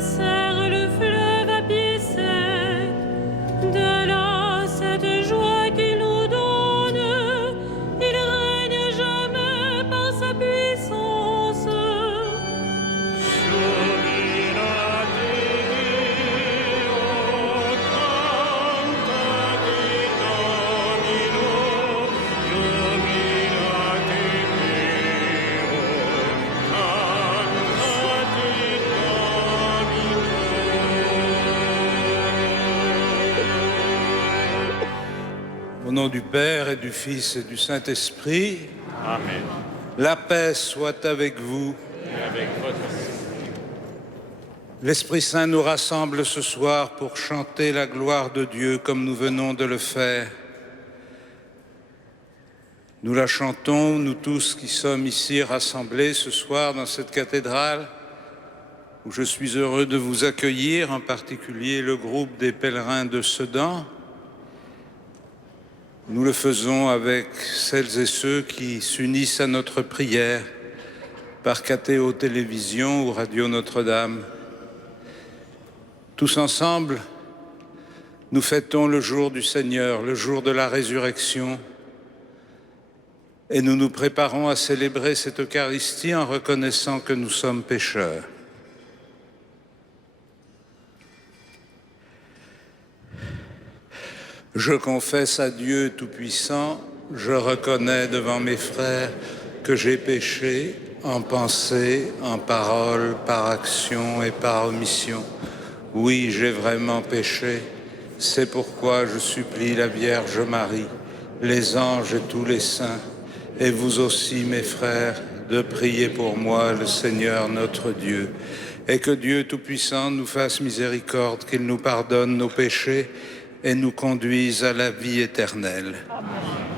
serre le fleuve à pied sec. De là, cette joie qu'il nous donne, il règne jamais par sa puissance. Au nom du Père et du Fils et du Saint-Esprit, Amen. la paix soit avec vous. Et avec votre esprit. L'Esprit Saint nous rassemble ce soir pour chanter la gloire de Dieu comme nous venons de le faire. Nous la chantons, nous tous qui sommes ici rassemblés ce soir dans cette cathédrale, où je suis heureux de vous accueillir, en particulier le groupe des pèlerins de Sedan. Nous le faisons avec celles et ceux qui s'unissent à notre prière par Cathéo Télévision ou Radio Notre-Dame. Tous ensemble, nous fêtons le jour du Seigneur, le jour de la résurrection, et nous nous préparons à célébrer cette Eucharistie en reconnaissant que nous sommes pécheurs. Je confesse à Dieu Tout-Puissant, je reconnais devant mes frères que j'ai péché en pensée, en parole, par action et par omission. Oui, j'ai vraiment péché. C'est pourquoi je supplie la Vierge Marie, les anges et tous les saints, et vous aussi, mes frères, de prier pour moi, le Seigneur notre Dieu, et que Dieu Tout-Puissant nous fasse miséricorde, qu'il nous pardonne nos péchés et nous conduise à la vie éternelle. Amen.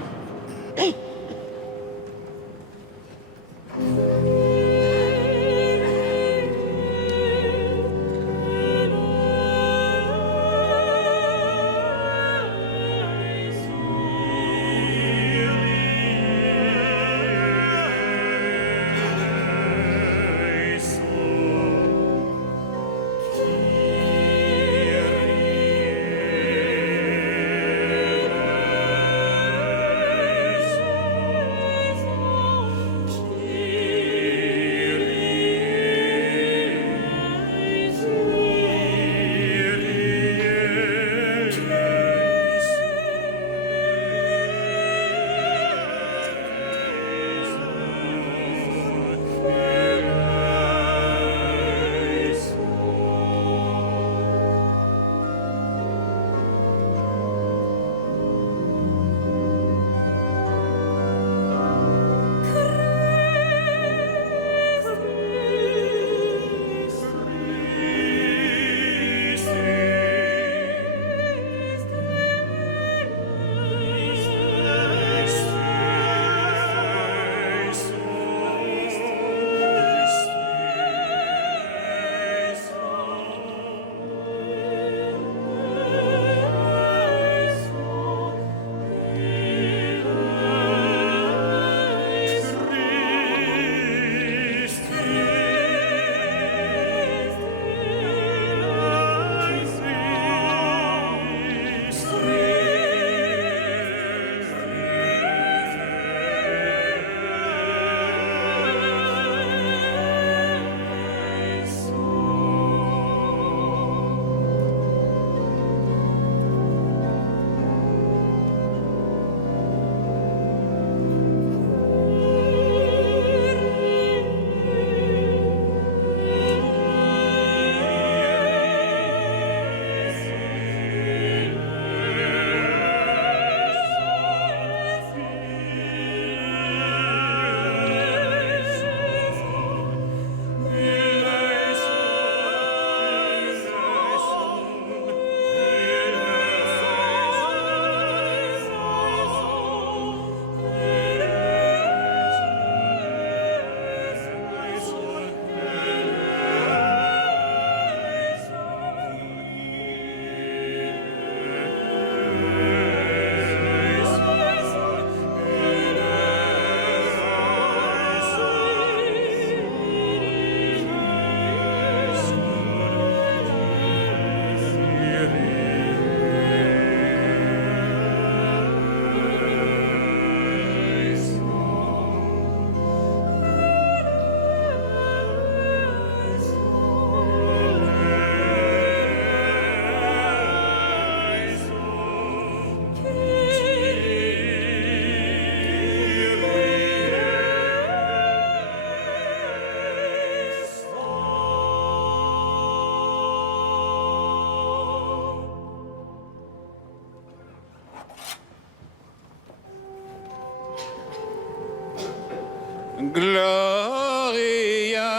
Gloria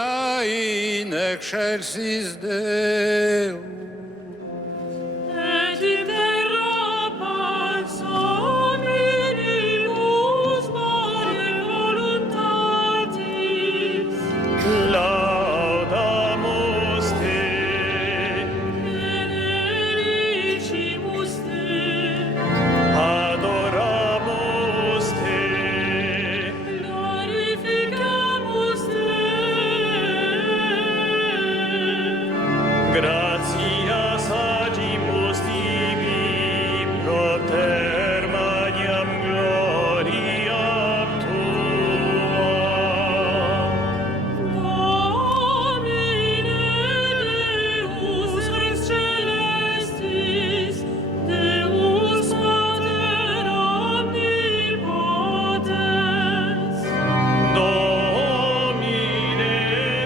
in excelsis Deo. Et iterat pax hominibus mare voluntatis. Laudamus te, Benedicimus te. adoramus te, Glorificamus te. gratias agimus tibi, propter magnam gloriam tua. Domine Deus Rex Celestis, Deus Pater omnipotens. Domine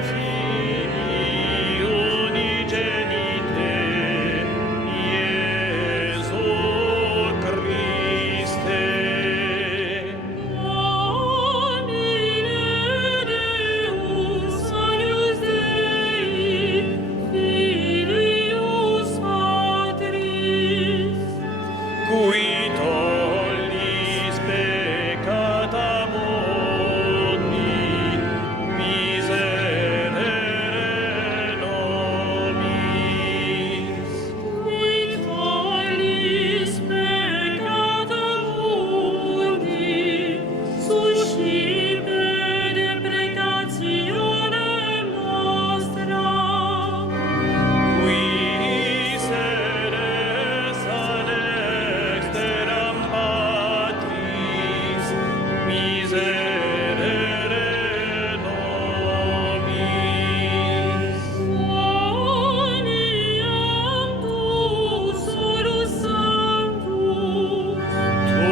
Filii unigenite, Iesu Christe. Domine Deus Agnus Dei, Filius Patris. Qui tollis peccata mundi, miserere nobis. Qui tollis peccata mundi, suscipe deprecationem nostra. Qui sedes ad exteram patris, miserere nobis. Oniam tu solus sanctus, Tu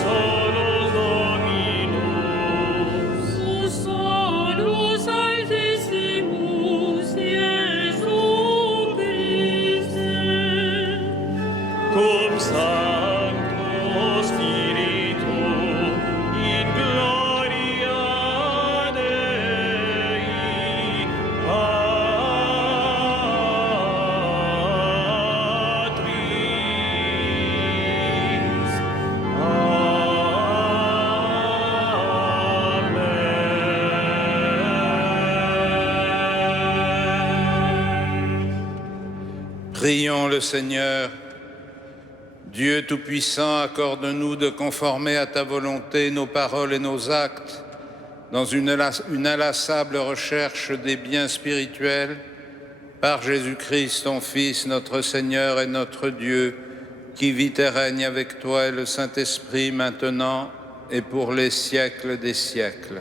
solus Dominus, tu solus altissimus, Iesu Christe. cum Sancto Spiritu, in gloria Dei Patris. Amen. Prions le Seigneur. Dieu Tout-Puissant, accorde-nous de conformer à ta volonté nos paroles et nos actes dans une inlassable recherche des biens spirituels par Jésus-Christ, ton Fils, notre Seigneur et notre Dieu, qui vit et règne avec toi et le Saint-Esprit maintenant et pour les siècles des siècles.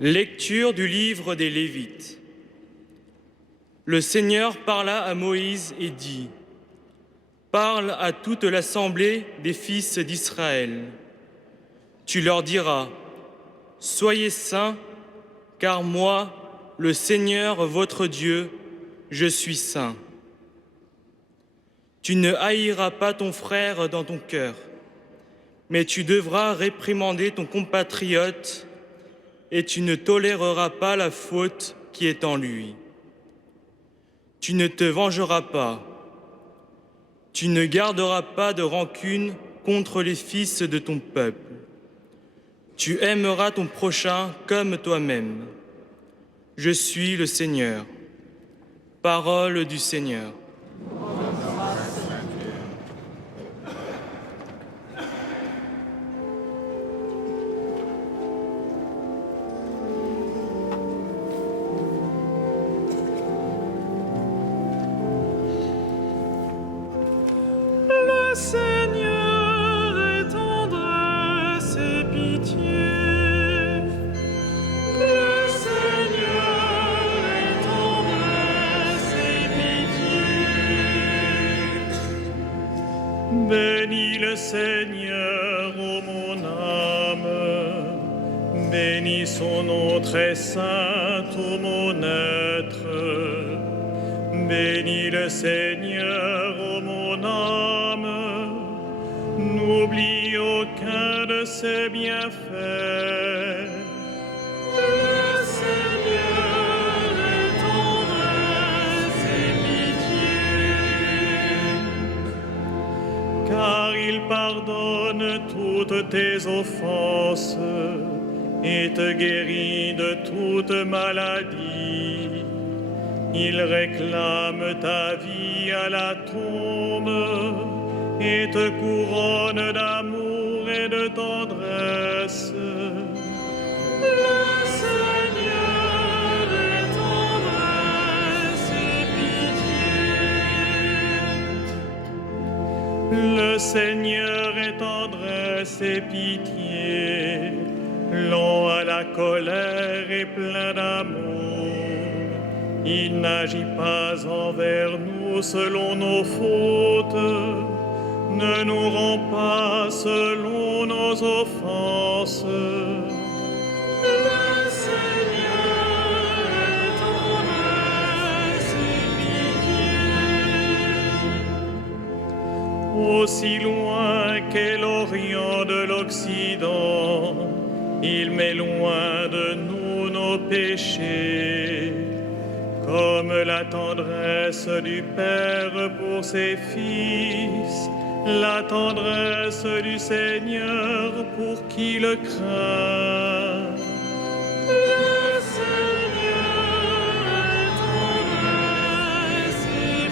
Lecture du livre des Lévites. Le Seigneur parla à Moïse et dit : Parle à toute l'assemblée des fils d'Israël. Tu leur diras : Soyez saints, car moi, le Seigneur votre Dieu, je suis saint. Tu ne haïras pas ton frère dans ton cœur, mais tu devras réprimander ton compatriote et tu ne toléreras pas la faute qui est en lui. Tu ne te vengeras pas. Tu ne garderas pas de rancune contre les fils de ton peuple. Tu aimeras ton prochain comme toi-même. Je suis le Seigneur. Parole du Seigneur. Le Seigneur est tendresse et pitié. Bénis le Seigneur, ô mon âme. Bénis son nom très saint, ô mon être. Bénis le Seigneur, ô mon âme. N'oublie aucun de ses bienfaits. Le Seigneur est tendresse et pitié. Car il pardonne toutes tes offenses et te guérit de toute maladie. Il réclame ta vie à la tombe et te couronne d'amour et de tendresse. Le Seigneur est tendresse et pitié. Le Seigneur est tendresse et pitié, lent à la colère et plein d'amour. Il n'agit pas envers nous selon nos fautes, ne nous rend pas selon nos offenses. Le Seigneur est tendresse et pitié. Aussi loin qu'est l'Orient de l'Occident, il met loin de nous nos péchés. Comme la tendresse du Père pour ses fils, la tendresse du Seigneur pour qui le craint. Le Seigneur est tendresse et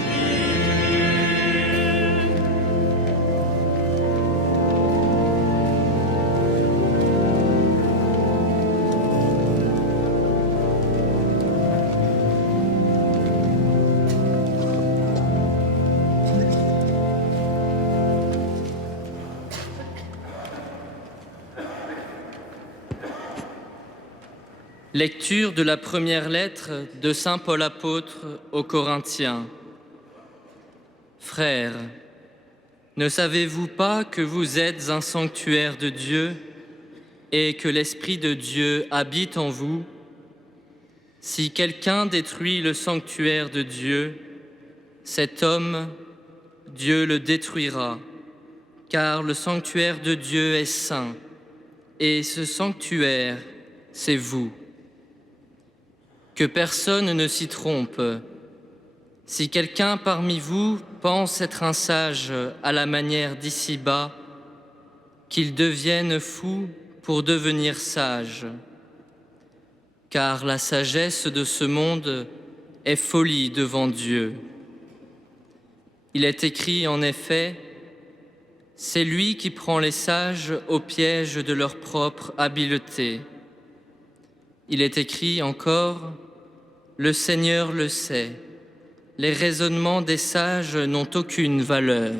Lecture de la première lettre de saint Paul apôtre aux Corinthiens. Frères, ne savez-vous pas que vous êtes un sanctuaire de Dieu et que l'Esprit de Dieu habite en vous? Si quelqu'un détruit le sanctuaire de Dieu, cet homme, Dieu le détruira, car le sanctuaire de Dieu est saint, et ce sanctuaire, c'est vous. Que personne ne s'y trompe. Si quelqu'un parmi vous pense être un sage à la manière d'ici-bas, qu'il devienne fou pour devenir sage. Car la sagesse de ce monde est folie devant Dieu. Il est écrit en effet, « C'est lui qui prend les sages au piège de leur propre habileté. » Il est écrit encore, « Le Seigneur le sait, les raisonnements des sages n'ont aucune valeur. »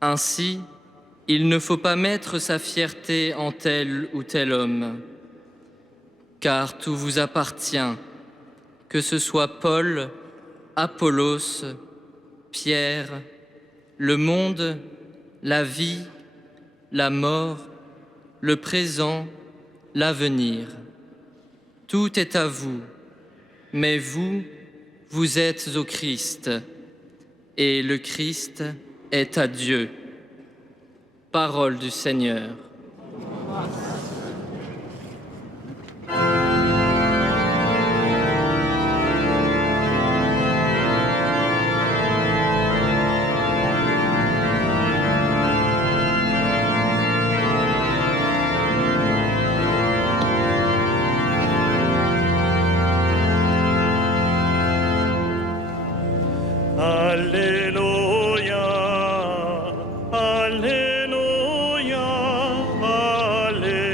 Ainsi, il ne faut pas mettre sa fierté en tel ou tel homme, car tout vous appartient, que ce soit Paul, Apollos, Pierre, le monde, la vie, la mort, le présent, l'avenir. Tout est à vous, mais vous, vous êtes au Christ, et le Christ est à Dieu. Parole du Seigneur. Alléluia, Alléluia, Alléluia.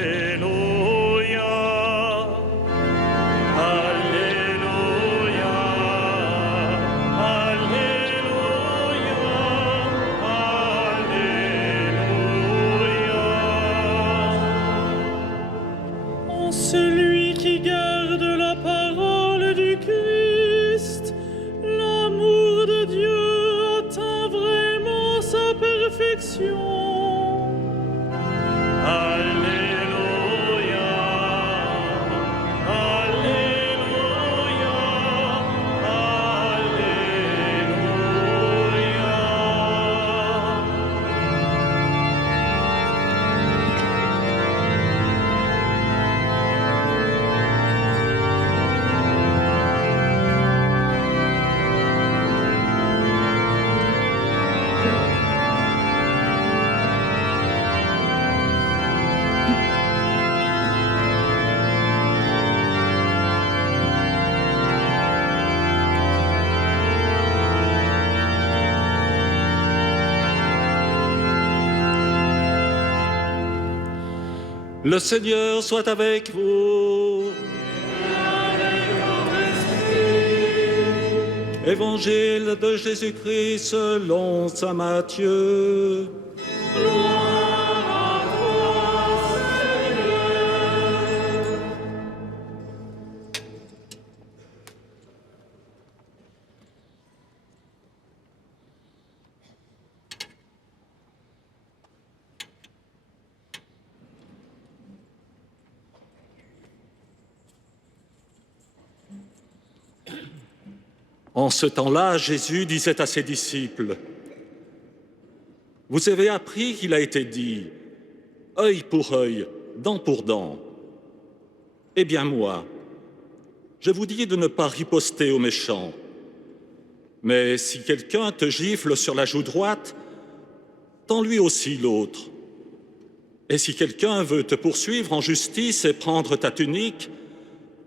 Le Seigneur soit avec vous. Évangile de Jésus-Christ selon saint Matthieu. En ce temps-là, Jésus disait à ses disciples, « Vous avez appris qu'il a été dit, œil pour œil, dent pour dent. Eh bien moi, je vous dis de ne pas riposter aux méchants. Mais si quelqu'un te gifle sur la joue droite, tends-lui aussi l'autre. Et si quelqu'un veut te poursuivre en justice et prendre ta tunique,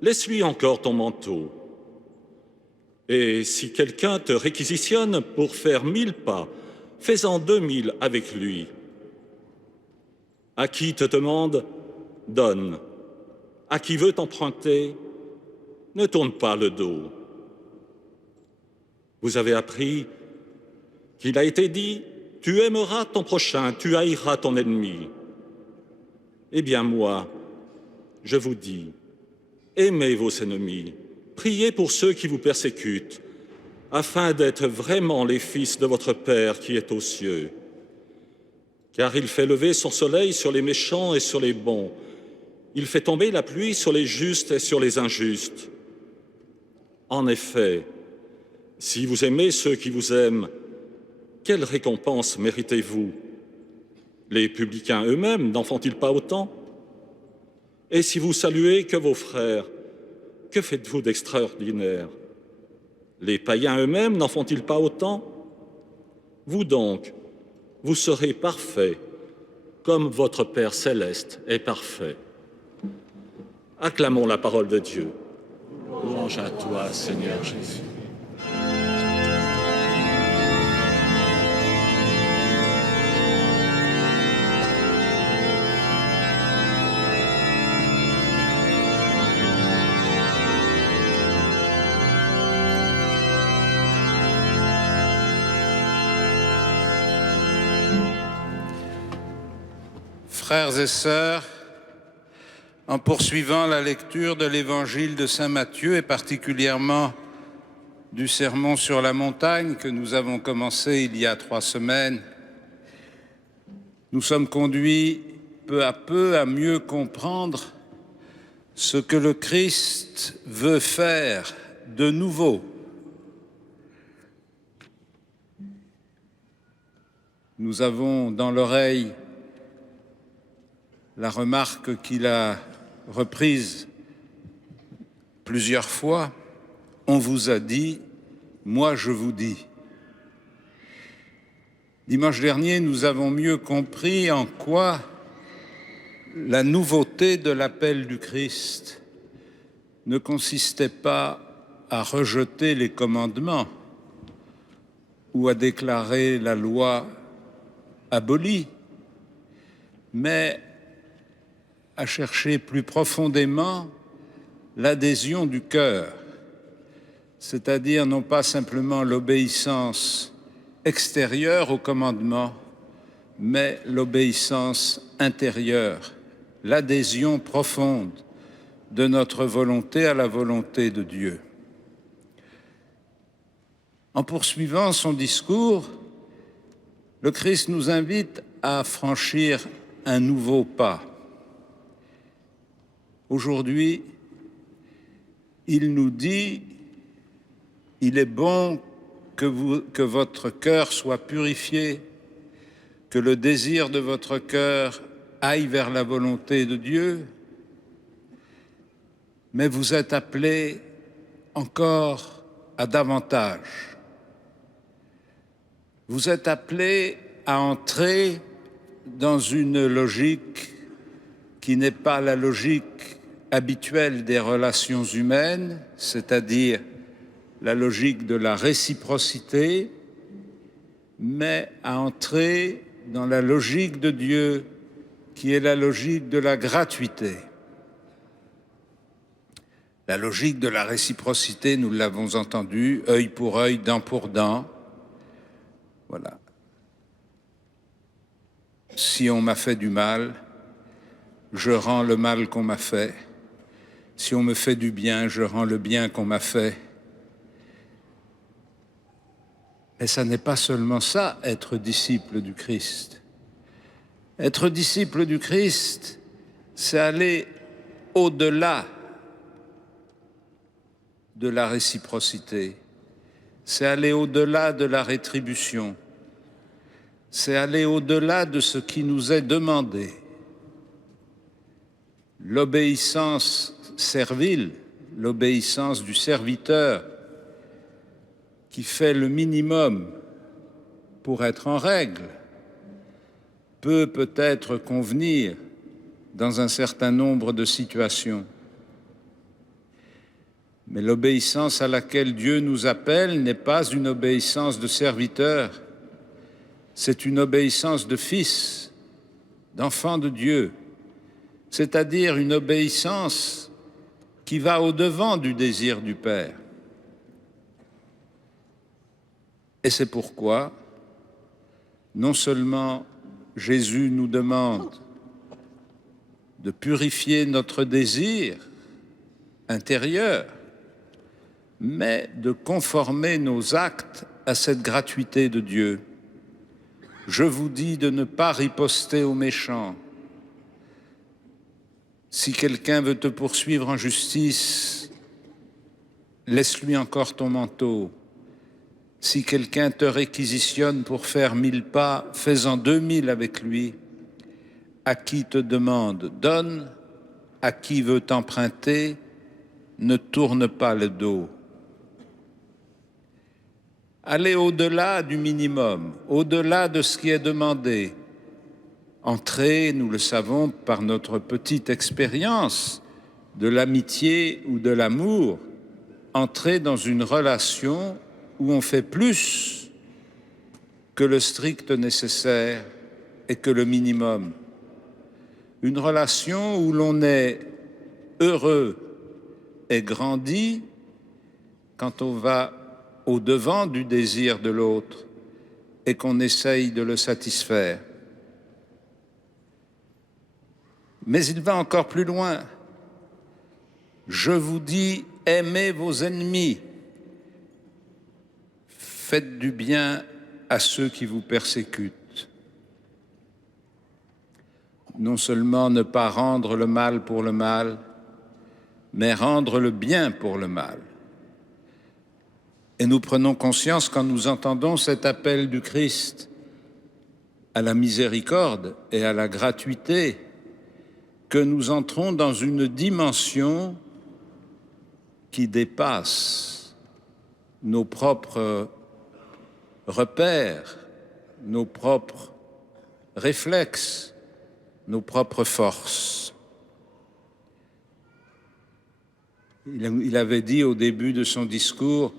laisse-lui encore ton manteau. Et si quelqu'un te réquisitionne pour faire 1000 pas, fais-en 2000 avec lui. À qui te demande, donne. À qui veut t'emprunter, ne tourne pas le dos. Vous avez appris qu'il a été dit, tu aimeras ton prochain, tu haïras ton ennemi. Eh bien moi, je vous dis, aimez vos ennemis. Priez pour ceux qui vous persécutent, afin d'être vraiment les fils de votre Père qui est aux cieux. Car il fait lever son soleil sur les méchants et sur les bons. Il fait tomber la pluie sur les justes et sur les injustes. En effet, si vous aimez ceux qui vous aiment, quelle récompense méritez-vous? Les publicains eux-mêmes n'en font-ils pas autant? Et si vous saluez que vos frères, que faites-vous d'extraordinaire? Les païens eux-mêmes n'en font-ils pas autant? Vous donc, vous serez parfaits, comme votre Père céleste est parfait. Acclamons la parole de Dieu. Louange à toi, Seigneur Jésus. Frères et sœurs, en poursuivant la lecture de l'évangile de saint Matthieu et particulièrement du sermon sur la montagne que nous avons commencé il y a 3 semaines, nous sommes conduits peu à peu à mieux comprendre ce que le Christ veut faire de nouveau. Nous avons dans l'oreille la remarque qu'il a reprise plusieurs fois, on vous a dit, moi je vous dis. Dimanche dernier, nous avons mieux compris en quoi la nouveauté de l'appel du Christ ne consistait pas à rejeter les commandements ou à déclarer la loi abolie, mais à chercher plus profondément l'adhésion du cœur, c'est-à-dire non pas simplement l'obéissance extérieure au commandement, mais l'obéissance intérieure, l'adhésion profonde de notre volonté à la volonté de Dieu. En poursuivant son discours, le Christ nous invite à franchir un nouveau pas. Aujourd'hui, il nous dit, il est bon que votre cœur soit purifié, que le désir de votre cœur aille vers la volonté de Dieu, mais vous êtes appelés encore à davantage. Vous êtes appelés à entrer dans une logique qui n'est pas la logique habituelle des relations humaines, c'est-à-dire la logique de la réciprocité, mais à entrer dans la logique de Dieu qui est la logique de la gratuité. La logique de la réciprocité, nous l'avons entendu, œil pour œil, dent pour dent. Voilà. Si on m'a fait du mal, je rends le mal qu'on m'a fait. Si on me fait du bien, je rends le bien qu'on m'a fait. Mais ça n'est pas seulement ça, être disciple du Christ. Être disciple du Christ, c'est aller au-delà de la réciprocité. C'est aller au-delà de la rétribution. C'est aller au-delà de ce qui nous est demandé. L'obéissance servile, l'obéissance du serviteur qui fait le minimum pour être en règle, peut peut-être convenir dans un certain nombre de situations. Mais l'obéissance à laquelle Dieu nous appelle n'est pas une obéissance de serviteur, c'est une obéissance de fils, d'enfant de Dieu, c'est-à-dire une obéissance qui va au-devant du désir du Père. Et c'est pourquoi, non seulement Jésus nous demande de purifier notre désir intérieur, mais de conformer nos actes à cette gratuité de Dieu. Je vous dis de ne pas riposter aux méchants. Si quelqu'un veut te poursuivre en justice, laisse-lui encore ton manteau. Si quelqu'un te réquisitionne pour faire 1000 pas, fais-en 2000 avec lui. À qui te demande, donne. À qui veut t'emprunter, ne tourne pas le dos. Allez au-delà du minimum, au-delà de ce qui est demandé. Entrez, nous le savons par notre petite expérience de l'amitié ou de l'amour, entrez dans une relation où on fait plus que le strict nécessaire et que le minimum. Une relation où l'on est heureux et grandi quand on va au-devant du désir de l'autre et qu'on essaye de le satisfaire. Mais il va encore plus loin. Je vous dis, aimez vos ennemis. Faites du bien à ceux qui vous persécutent. Non seulement ne pas rendre le mal pour le mal, mais rendre le bien pour le mal. Et nous prenons conscience quand nous entendons cet appel du Christ à la miséricorde et à la gratuité, que nous entrons dans une dimension qui dépasse nos propres repères, nos propres réflexes, nos propres forces. Il avait dit au début de son discours,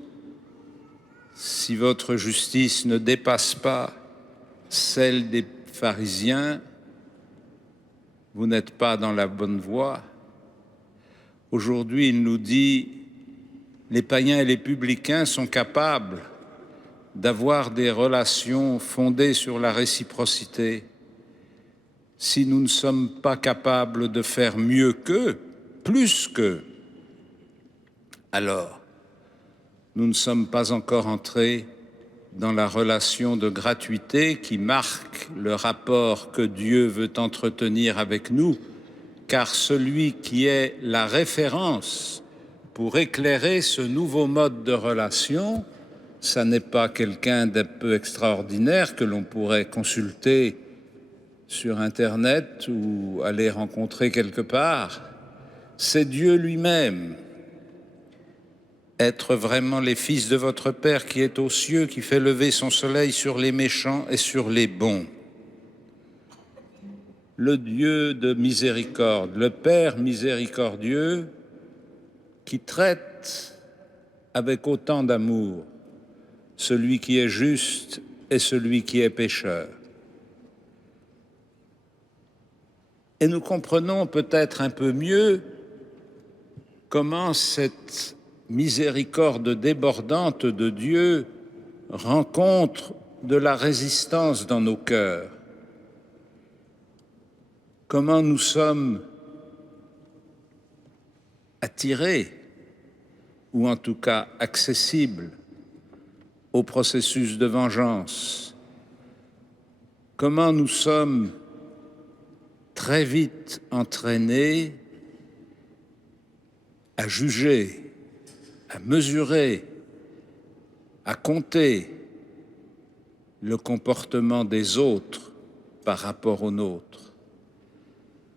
si votre justice ne dépasse pas celle des pharisiens, vous n'êtes pas dans la bonne voie. Aujourd'hui, il nous dit, les païens et les publicains sont capables d'avoir des relations fondées sur la réciprocité. Si nous ne sommes pas capables de faire mieux qu'eux, plus qu'eux, alors nous ne sommes pas encore entrés dans la relation de gratuité qui marque le rapport que Dieu veut entretenir avec nous, car celui qui est la référence pour éclairer ce nouveau mode de relation, ça n'est pas quelqu'un d'un peu extraordinaire que l'on pourrait consulter sur Internet ou aller rencontrer quelque part, c'est Dieu lui-même. Être vraiment les fils de votre Père qui est aux cieux, qui fait lever son soleil sur les méchants et sur les bons. Le Dieu de miséricorde, le Père miséricordieux qui traite avec autant d'amour celui qui est juste et celui qui est pécheur. Et nous comprenons peut-être un peu mieux comment cette miséricorde débordante de Dieu rencontre de la résistance dans nos cœurs. Comment nous sommes attirés, ou en tout cas accessibles, au processus de vengeance. Comment nous sommes très vite entraînés à juger, à mesurer, à compter le comportement des autres par rapport au nôtre.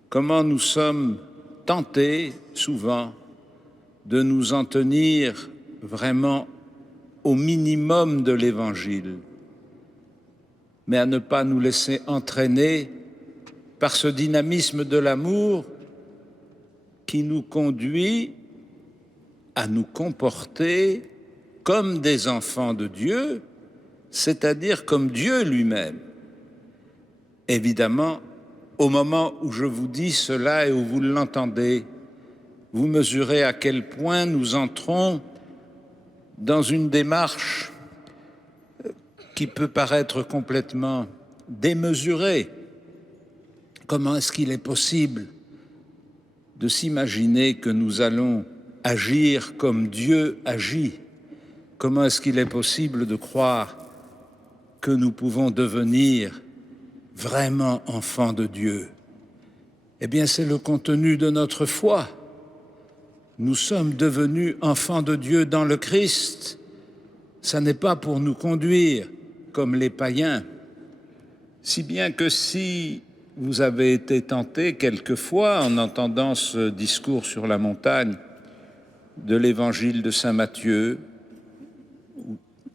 Comment nous sommes tentés, souvent, de nous en tenir vraiment au minimum de l'Évangile, mais à ne pas nous laisser entraîner par ce dynamisme de l'amour qui nous conduit à nous comporter comme des enfants de Dieu, c'est-à-dire comme Dieu lui-même. Évidemment, au moment où je vous dis cela et où vous l'entendez, vous mesurez à quel point nous entrons dans une démarche qui peut paraître complètement démesurée. Comment est-ce qu'il est possible de s'imaginer que nous allons agir comme Dieu agit? Comment est-ce qu'il est possible de croire que nous pouvons devenir vraiment enfants de Dieu? Eh bien, c'est le contenu de notre foi. Nous sommes devenus enfants de Dieu dans le Christ. Ça n'est pas pour nous conduire comme les païens. Si bien que si vous avez été tentés quelquefois en entendant ce discours sur la montagne de l'évangile de saint Matthieu,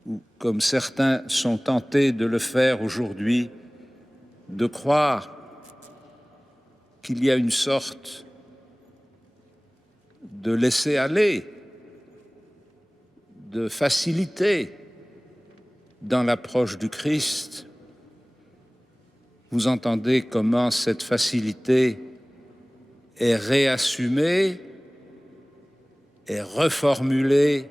ou comme certains sont tentés de le faire aujourd'hui, de croire qu'il y a une sorte de laisser aller, de facilité dans l'approche du Christ, vous entendez comment cette facilité est réassumée, est reformulée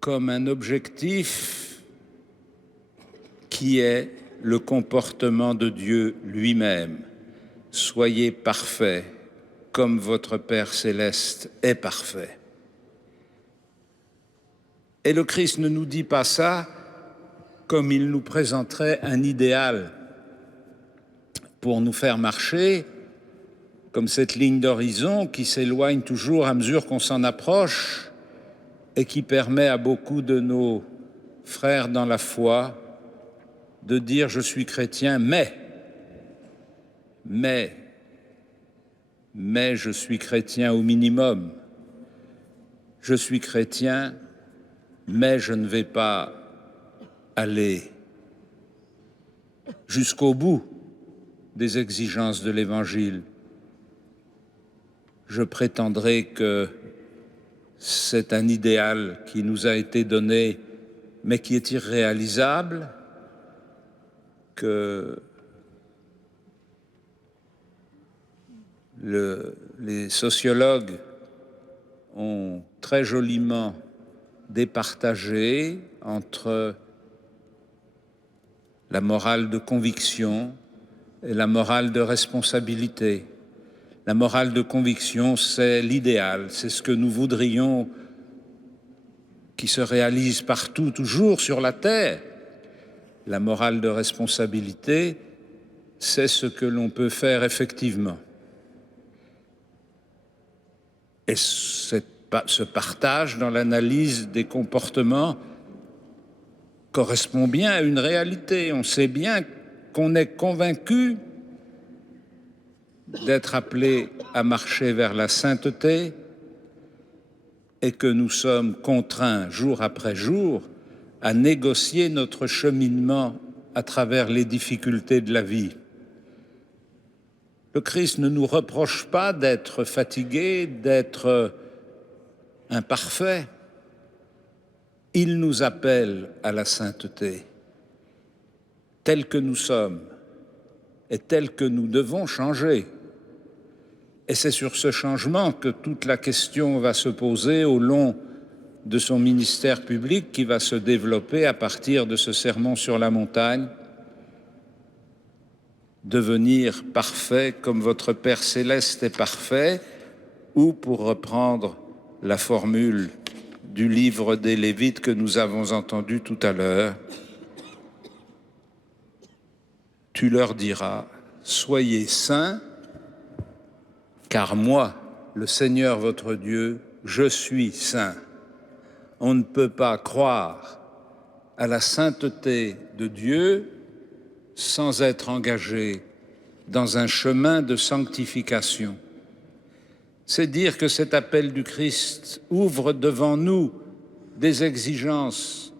comme un objectif qui est le comportement de Dieu lui-même. Soyez parfaits comme votre Père céleste est parfait. Et le Christ ne nous dit pas ça comme il nous présenterait un idéal pour nous faire marcher, comme cette ligne d'horizon qui s'éloigne toujours à mesure qu'on s'en approche et qui permet à beaucoup de nos frères dans la foi de dire « je suis chrétien, mais je suis chrétien au minimum. Je suis chrétien, mais je ne vais pas aller jusqu'au bout des exigences de l'Évangile. Je prétendrai que c'est un idéal qui nous a été donné, mais qui est irréalisable, que les sociologues ont très joliment départagé entre la morale de conviction et la morale de responsabilité. La morale de conviction, c'est l'idéal, c'est ce que nous voudrions qui se réalise partout, toujours sur la terre. La morale de responsabilité, c'est ce que l'on peut faire effectivement. Et ce partage dans l'analyse des comportements correspond bien à une réalité. On sait bien qu'on est convaincu d'être appelé à marcher vers la sainteté et que nous sommes contraints jour après jour à négocier notre cheminement à travers les difficultés de la vie. Le Christ ne nous reproche pas d'être fatigués, d'être imparfaits. Il nous appelle à la sainteté, tels que nous sommes, est tel que nous devons changer. Et c'est sur ce changement que toute la question va se poser au long de son ministère public qui va se développer à partir de ce sermon sur la montagne. Devenir parfait comme votre Père céleste est parfait, ou pour reprendre la formule du livre des Lévites que nous avons entendu tout à l'heure, tu leur diras, soyez saints, car moi, le Seigneur votre Dieu, je suis saint. On ne peut pas croire à la sainteté de Dieu sans être engagé dans un chemin de sanctification. C'est dire que cet appel du Christ ouvre devant nous des exigences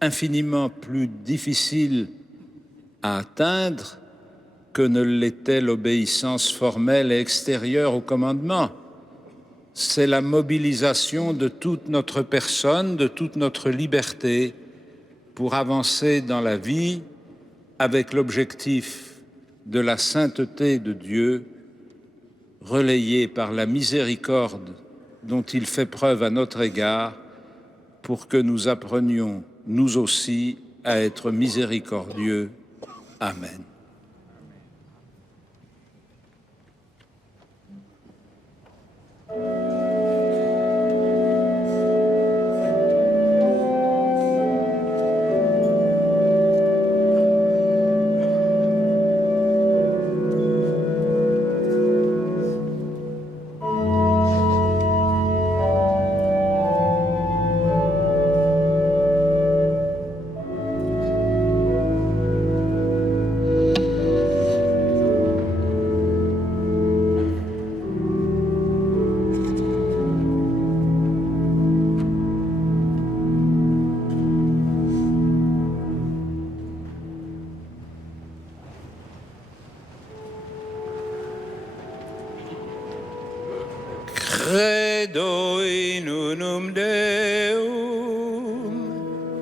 infiniment plus difficiles à atteindre que ne l'était l'obéissance formelle et extérieure au commandement. C'est la mobilisation de toute notre personne, de toute notre liberté pour avancer dans la vie avec l'objectif de la sainteté de Dieu, relayé par la miséricorde dont il fait preuve à notre égard, pour que nous apprenions, nous aussi, à être miséricordieux. Amen. Credo in unum Deum,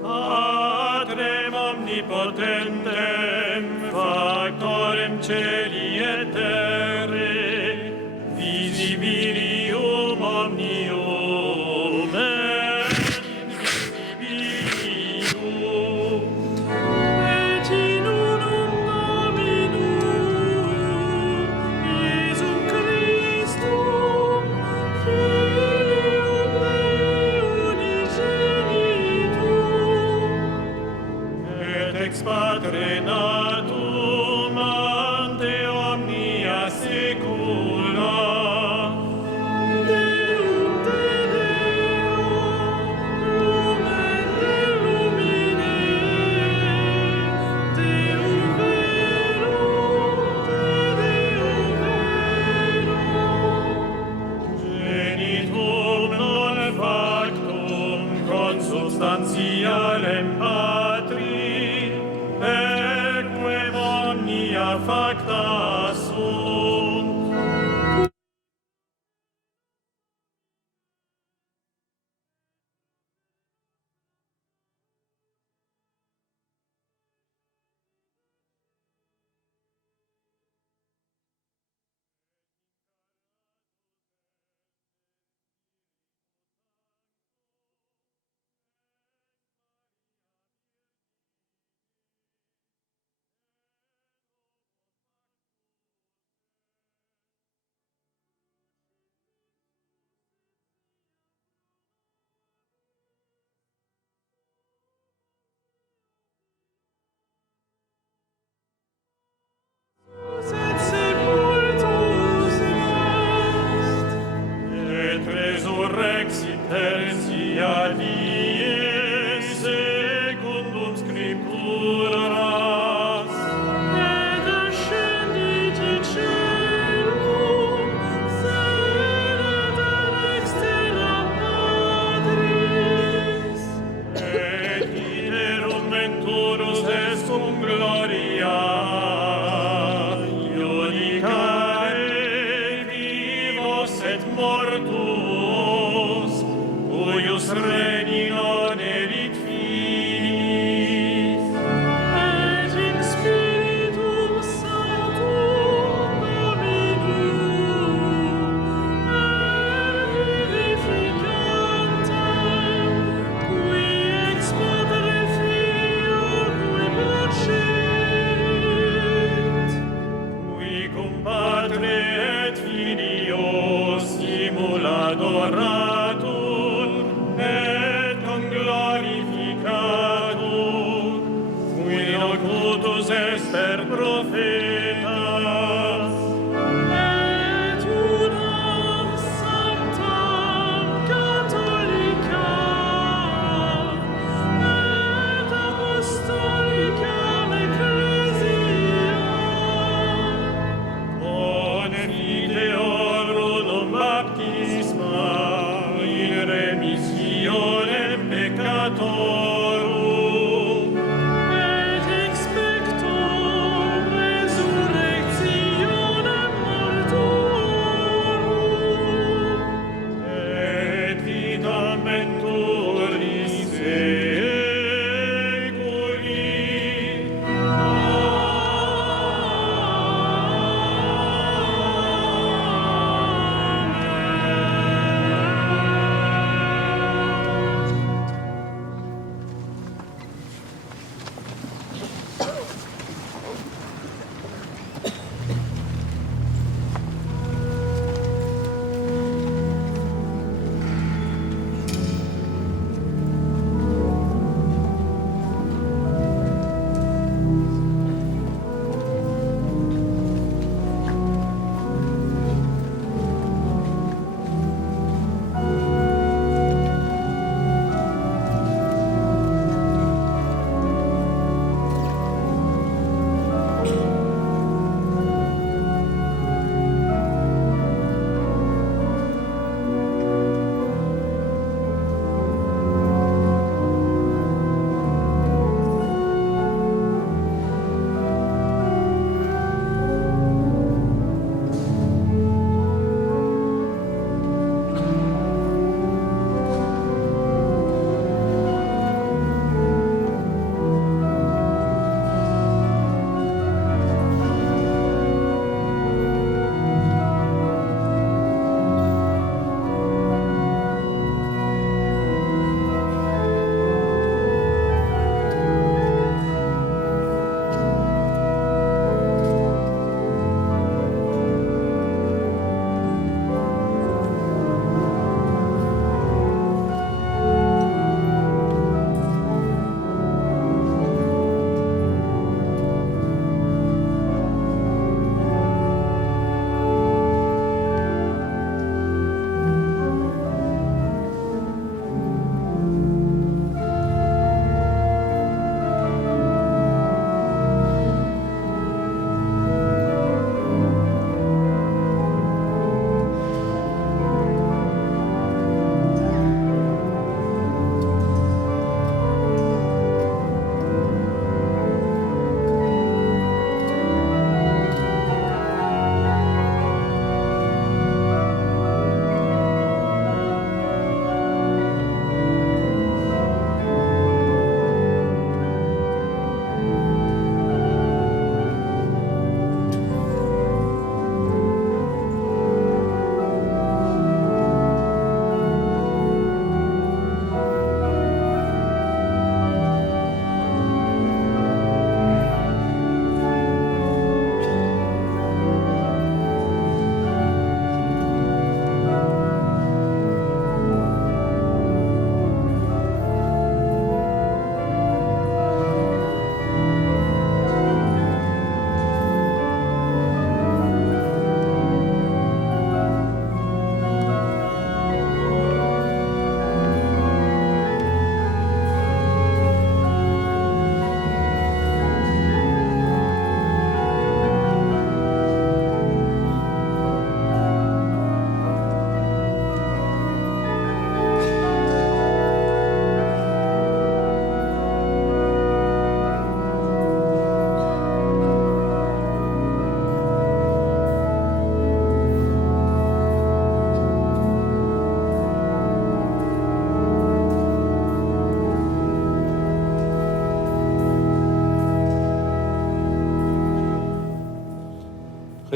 Patrem omnipotentem, factorem celi et terrae, visibilium omnium et invisibilium. Et in unum Dominum, Iesum Christum, Filium Dei unigenitum, Et ex Patre natum ante omnia saecula, Deum te Deo, lumen de lumine, Deum verum, te Deo verum. genitum non factum consubstantialem Patri, equem omnia facta sunt. Et sepultus est, Et resurrexit tertia die secundum scripturas, et ascendit in caelum, sedet ad exterra Patris, et iterum venturus est cum gloria, iudicae vivos et mortuos, cuius regni non erit finis. et in Spiritum Sancto, Creatorum, et expectum resurrectionem mortuorum, et vitam venturis seculi.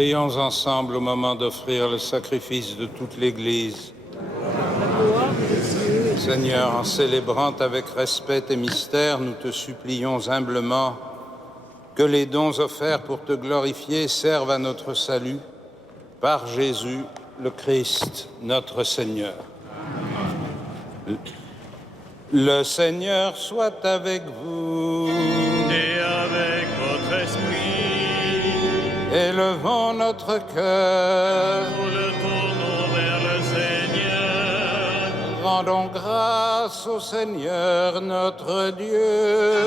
Prions ensemble au moment d'offrir le sacrifice de toute l'Église. Seigneur, en célébrant avec respect tes mystères, nous te supplions humblement que les dons offerts pour te glorifier servent à notre salut par Jésus le Christ, notre Seigneur. Le Seigneur soit avec vous. Et avec votre esprit, Élevons notre cœur. nous le tournons vers le Seigneur. Rendons grâce au Seigneur notre Dieu.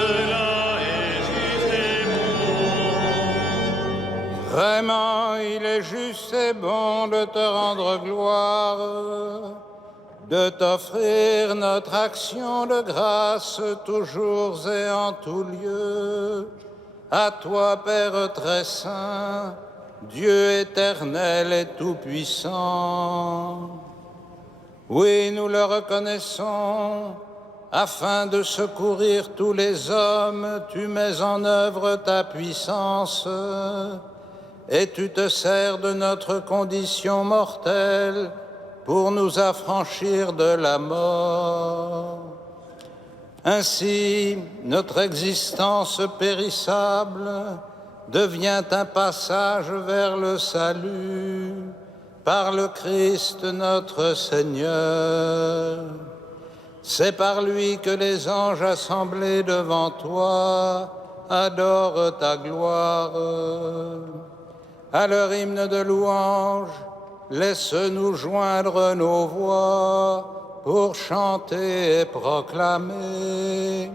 Cela est juste et bon. Vraiment, il est juste et bon de te rendre gloire, de t'offrir notre action de grâce toujours et en tout lieu. À toi, Père très saint, Dieu éternel et tout-puissant. Oui, nous le reconnaissons, afin de secourir tous les hommes, tu mets en œuvre ta puissance et tu te sers de notre condition mortelle pour nous affranchir de la mort. Ainsi, notre existence périssable devient un passage vers le salut par le Christ notre Seigneur. C'est par lui que les anges assemblés devant toi adorent ta gloire. À leur hymne de louange, laisse-nous joindre nos voix pour chanter et proclamer.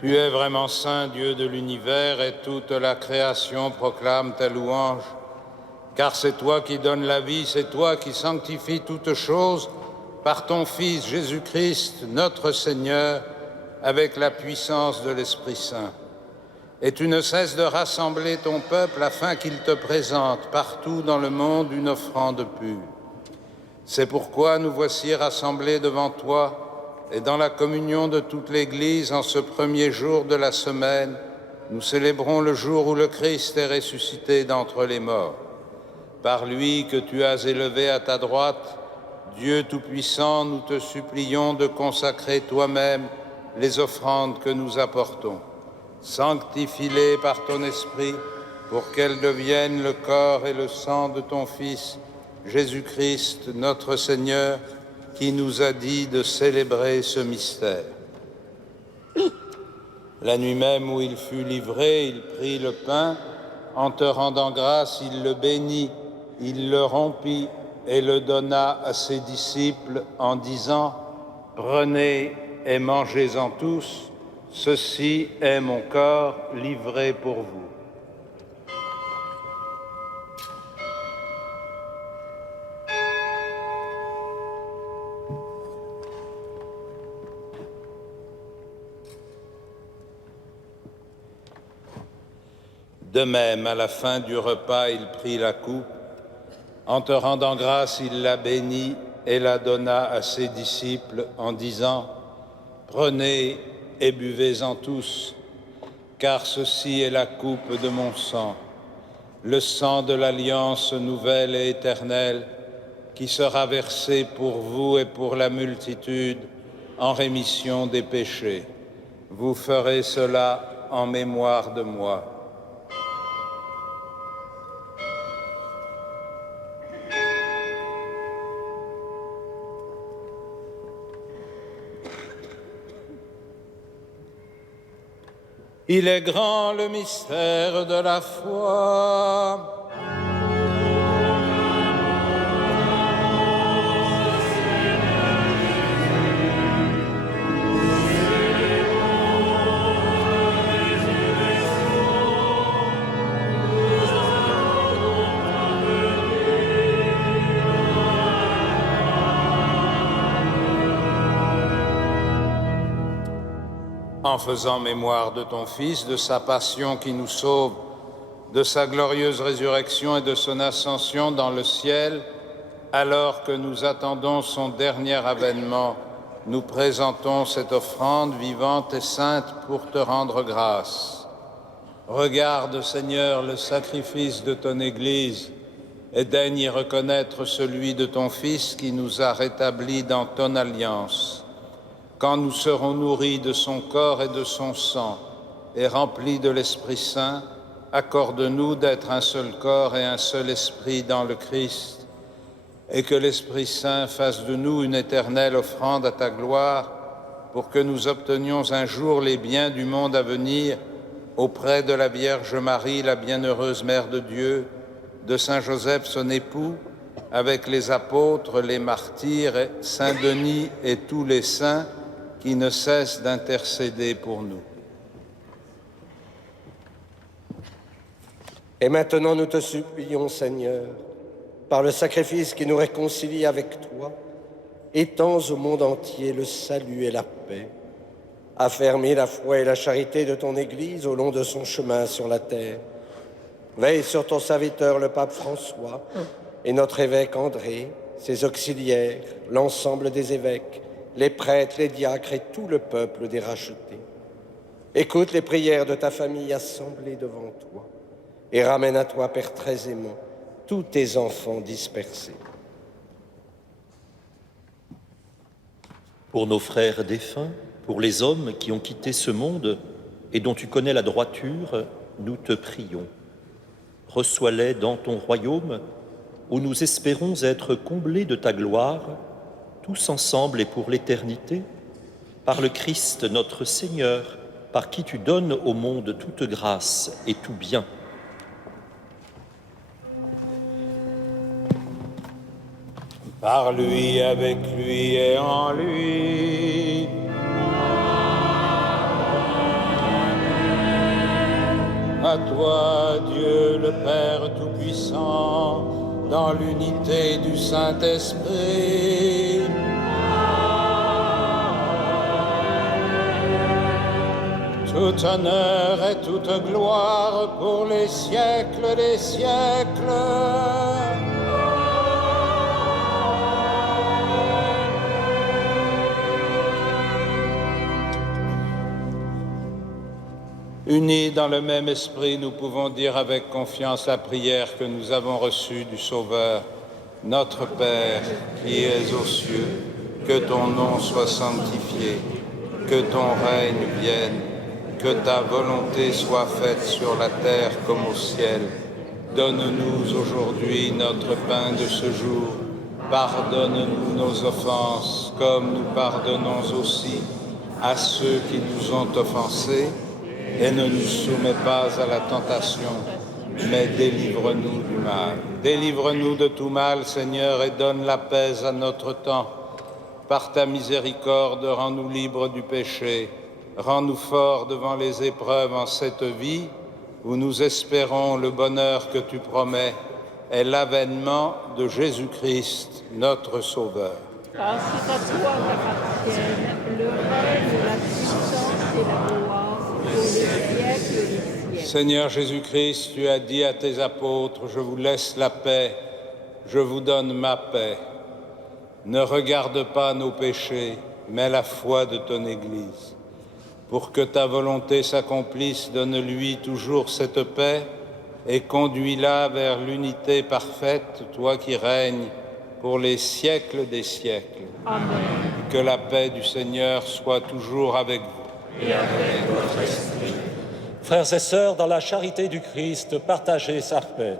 Tu es vraiment saint, Dieu de l'univers, et toute la création proclame ta louange. Car c'est toi qui donnes la vie, c'est toi qui sanctifies toutes choses par ton Fils Jésus-Christ, notre Seigneur, avec la puissance de l'Esprit Saint. Et tu ne cesses de rassembler ton peuple afin qu'il te présente partout dans le monde une offrande pure. C'est pourquoi nous voici rassemblés devant toi, et dans la communion de toute l'Église, en ce premier jour de la semaine, nous célébrons le jour où le Christ est ressuscité d'entre les morts. Par lui que tu as élevé à ta droite, Dieu Tout-Puissant, nous te supplions de consacrer toi-même les offrandes que nous apportons. Sanctifie-les par ton Esprit, pour qu'elles deviennent le corps et le sang de ton Fils, Jésus-Christ, notre Seigneur, qui nous a dit de célébrer ce mystère. La nuit même où il fut livré, il prit le pain, en te rendant grâce, il le bénit, il le rompit et le donna à ses disciples en disant « Prenez et mangez-en tous, ceci est mon corps livré pour vous. » De même, à la fin du repas, il prit la coupe. En te rendant grâce, il la bénit et la donna à ses disciples en disant « Prenez et buvez-en tous, car ceci est la coupe de mon sang, le sang de l'alliance nouvelle et éternelle, qui sera versé pour vous et pour la multitude en rémission des péchés. Vous ferez cela en mémoire de moi. » Il est grand le mystère de la foi. En faisant mémoire de ton Fils, de sa passion qui nous sauve, de sa glorieuse résurrection et de son ascension dans le ciel, alors que nous attendons son dernier avènement, nous présentons cette offrande vivante et sainte pour te rendre grâce. Regarde, Seigneur, le sacrifice de ton Église et daigne y reconnaître celui de ton Fils qui nous a rétablis dans ton alliance. Quand nous serons nourris de son corps et de son sang et remplis de l'Esprit Saint, accorde-nous d'être un seul corps et un seul esprit dans le Christ, et que l'Esprit Saint fasse de nous une éternelle offrande à ta gloire, pour que nous obtenions un jour les biens du monde à venir auprès de la Vierge Marie, la bienheureuse Mère de Dieu, de Saint Joseph, son époux, avec les apôtres, les martyrs, Saint Denis et tous les saints qui ne cessent d'intercéder pour nous. Et maintenant, nous te supplions, Seigneur, par le sacrifice qui nous réconcilie avec toi, étends au monde entier le salut et la paix. Affermis la foi et la charité de ton Église au long de son chemin sur la terre. Veille sur ton serviteur, le pape François, et notre évêque André, ses auxiliaires, l'ensemble des évêques, les prêtres, les diacres et tout le peuple des rachetés. Écoute les prières de ta famille assemblée devant toi, et ramène à toi, Père très aimant, tous tes enfants dispersés. Pour nos frères défunts, pour les hommes qui ont quitté ce monde et dont tu connais la droiture, nous te prions. Reçois-les dans ton royaume, où nous espérons être comblés de ta gloire, tous ensemble et pour l'éternité, par le Christ notre Seigneur, par qui tu donnes au monde toute grâce et tout bien. Par lui, avec lui et en lui. À toi, Dieu le Père Tout-Puissant, dans l'unité du Saint-Esprit. Tout honneur et toute gloire pour les siècles des siècles. Unis dans le même esprit, nous pouvons dire avec confiance la prière que nous avons reçue du Sauveur. Notre Père, qui es aux cieux, que ton nom soit sanctifié, que ton règne vienne, que ta volonté soit faite sur la terre comme au ciel. Donne-nous aujourd'hui notre pain de ce jour. Pardonne-nous nos offenses, comme nous pardonnons aussi à ceux qui nous ont offensés. Et ne nous soumets pas à la tentation, mais délivre-nous du mal. Délivre-nous de tout mal, Seigneur, et donne la paix à notre temps. Par ta miséricorde, rends-nous libres du péché. Rends-nous forts devant les épreuves en cette vie, où nous espérons le bonheur que tu promets et l'avènement de Jésus-Christ, notre Sauveur. Parce qu'à toi appartiennent le règne, la puissance et la gloire pour les siècles des siècles. Seigneur Jésus-Christ, tu as dit à tes apôtres, je vous laisse la paix, je vous donne ma paix. Ne regarde pas nos péchés, mais la foi de ton Église. Pour que ta volonté s'accomplisse, donne-lui toujours cette paix et conduis-la vers l'unité parfaite, toi qui règnes pour les siècles des siècles. Amen. Que la paix du Seigneur soit toujours avec vous. Et avec votre esprit. Frères et sœurs, dans la charité du Christ, partagez sa paix.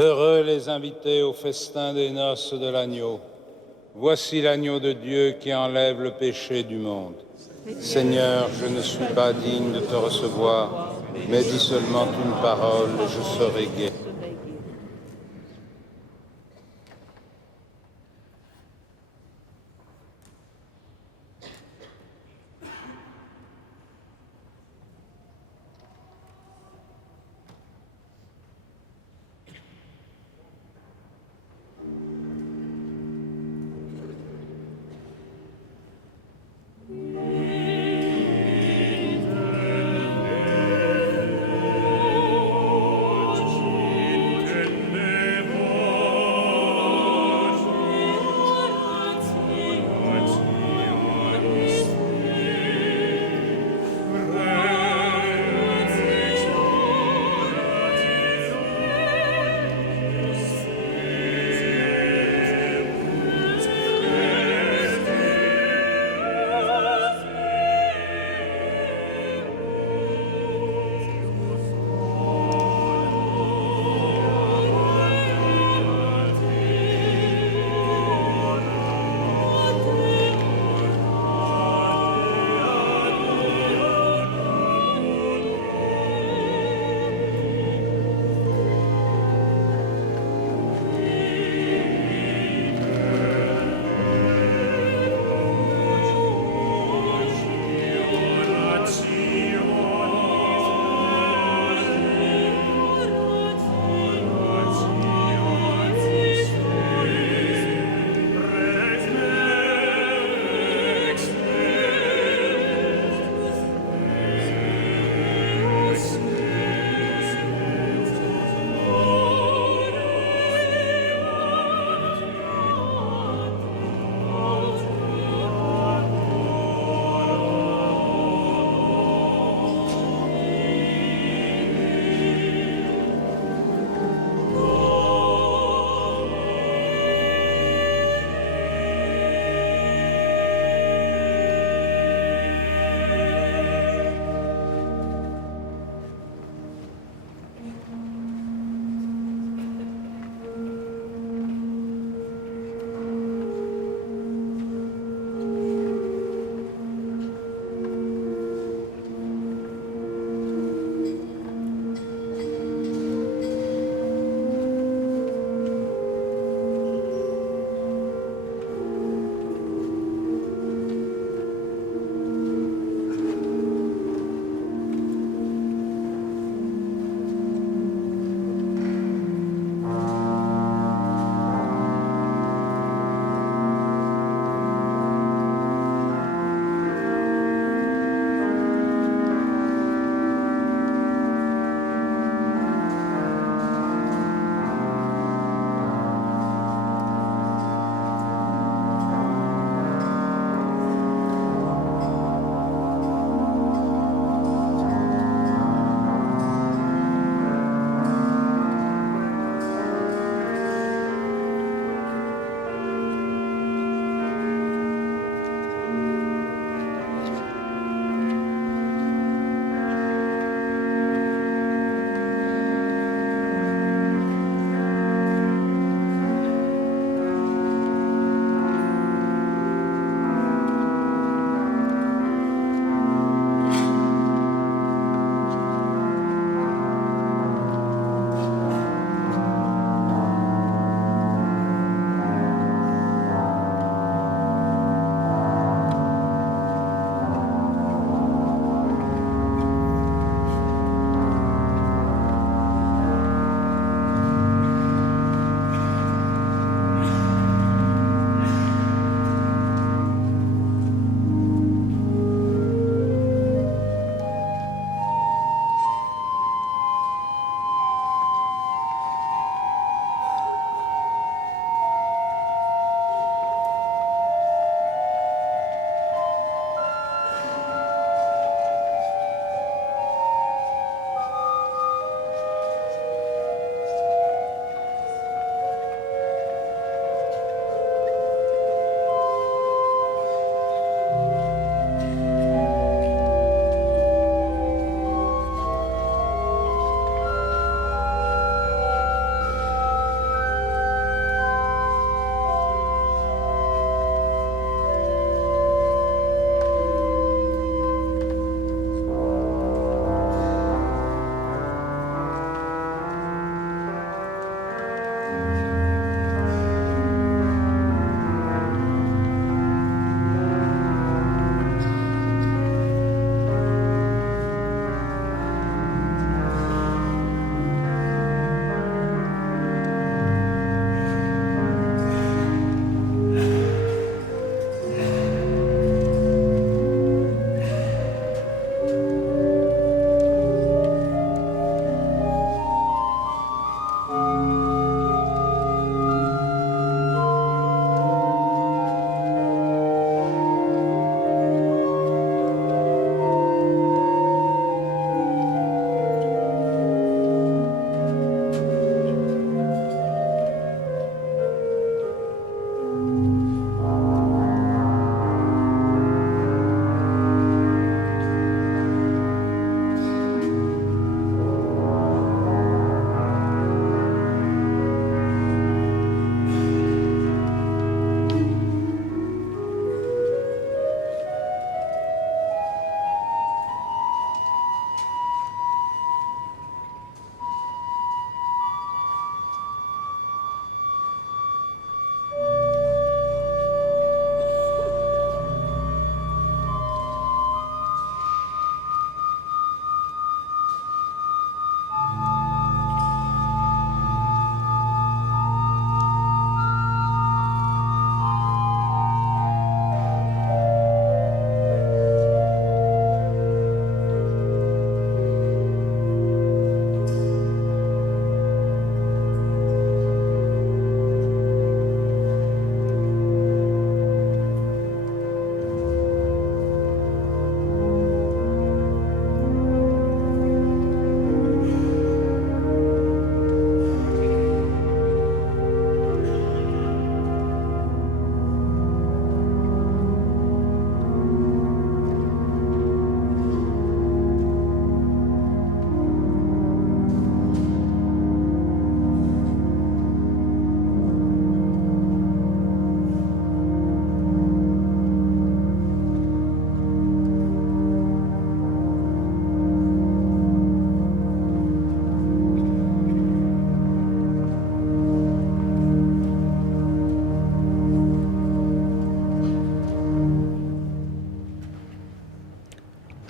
Heureux les invités au festin des noces de l'agneau. Voici l'agneau de Dieu qui enlève le péché du monde. Seigneur, je ne suis pas digne de te recevoir, mais dis seulement une parole, je serai guéri.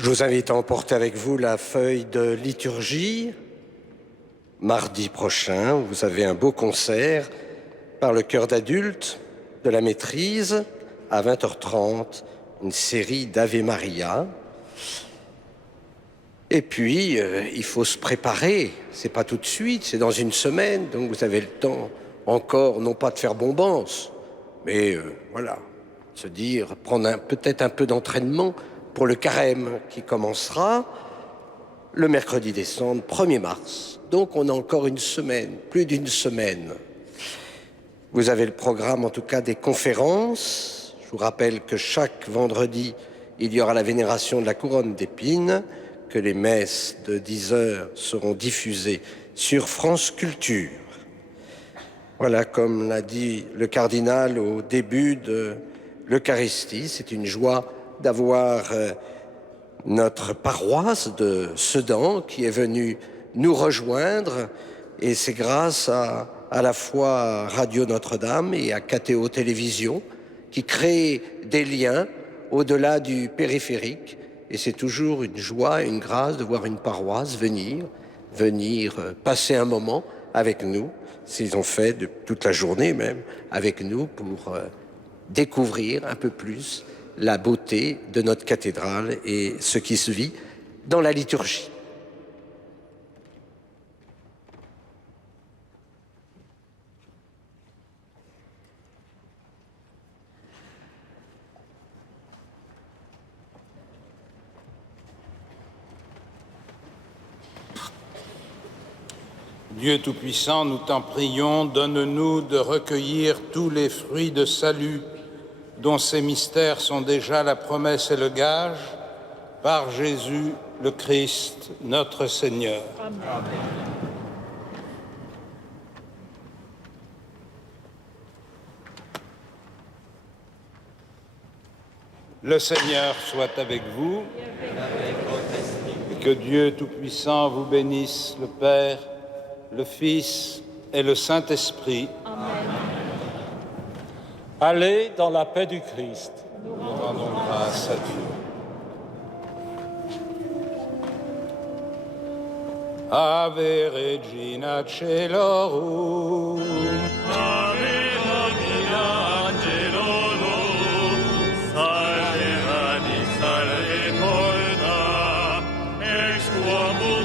Je vous invite à emporter avec vous la feuille de liturgie. Mardi prochain, vous avez un beau concert par le chœur d'adultes de la maîtrise à 20h30, une série d'Ave Maria. Et puis, il faut se préparer. C'est pas tout de suite, c'est dans une semaine, donc vous avez le temps encore, non pas de faire bombance, mais voilà, se dire, prendre peut-être un peu d'entraînement pour le carême qui commencera le mercredi décembre, 1er mars. Donc on a encore une semaine, plus d'une semaine. Vous avez le programme, en tout cas, des conférences. Je vous rappelle que chaque vendredi, il y aura la vénération de la couronne d'épines, que les messes de 10h seront diffusées sur France Culture. Voilà, comme l'a dit le cardinal au début de l'Eucharistie, c'est une joie d'avoir notre paroisse de Sedan qui est venue nous rejoindre, et c'est grâce à la fois Radio Notre-Dame et à KTO Télévision qui créent des liens au-delà du périphérique. Et c'est toujours une joie et une grâce de voir une paroisse venir passer un moment avec nous, s'ils ont fait toute la journée même avec nous pour découvrir un peu plus la beauté de notre cathédrale et ce qui se vit dans la liturgie. Dieu Tout-Puissant, nous t'en prions, donne-nous de recueillir tous les fruits de salut dont ces mystères sont déjà la promesse et le gage, par Jésus le Christ, notre Seigneur. Amen. Le Seigneur soit avec vous, et que Dieu Tout-Puissant vous bénisse, le Père, le Fils et le Saint-Esprit. Amen. Allez dans la paix du Christ. Nous rendons grâce à Dieu. Ave Regina Caelorum. Ave Domina Angelorum, salve Radix, salve porta, ex quo